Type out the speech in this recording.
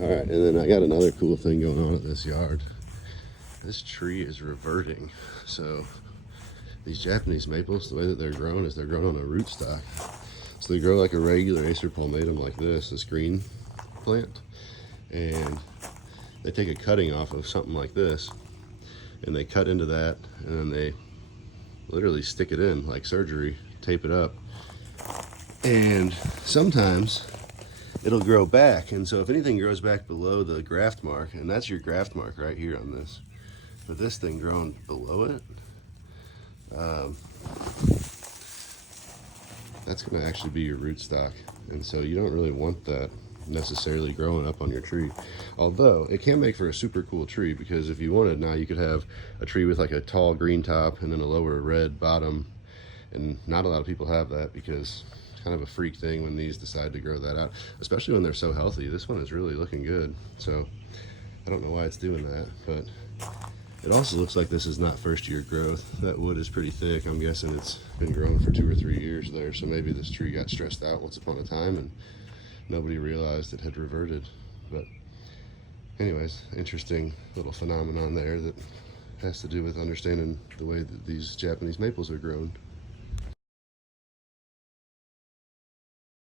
All right, and then I got another cool thing going on at this yard. This tree is reverting. So these Japanese maples, the way that they're grown is they're grown on a rootstock. So they grow like a regular Acer palmatum like this green plant. And they take a cutting off of something like this and they cut into that, and then they literally stick it in like surgery, tape it up. And sometimes it'll grow back, and so if anything grows back below the graft mark, and that's your graft mark right here on this, but this thing growing below it, that's going to actually be your rootstock, and so you don't really want that necessarily growing up on your tree. Although it can make for a super cool tree, because if you wanted now, you could have a tree with like a tall green top and then a lower red bottom, and not a lot of people have that because kind of a freak thing when these decide to grow that out, especially when they're so healthy. This one is really looking good, so I don't know why it's doing that, but it also looks like this is not first year growth. That wood is pretty thick. I'm guessing it's been growing for 2 or 3 years there, so maybe this tree got stressed out once upon a time and nobody realized it had reverted. But anyways, interesting little phenomenon there that has to do with understanding the way that these Japanese maples are grown.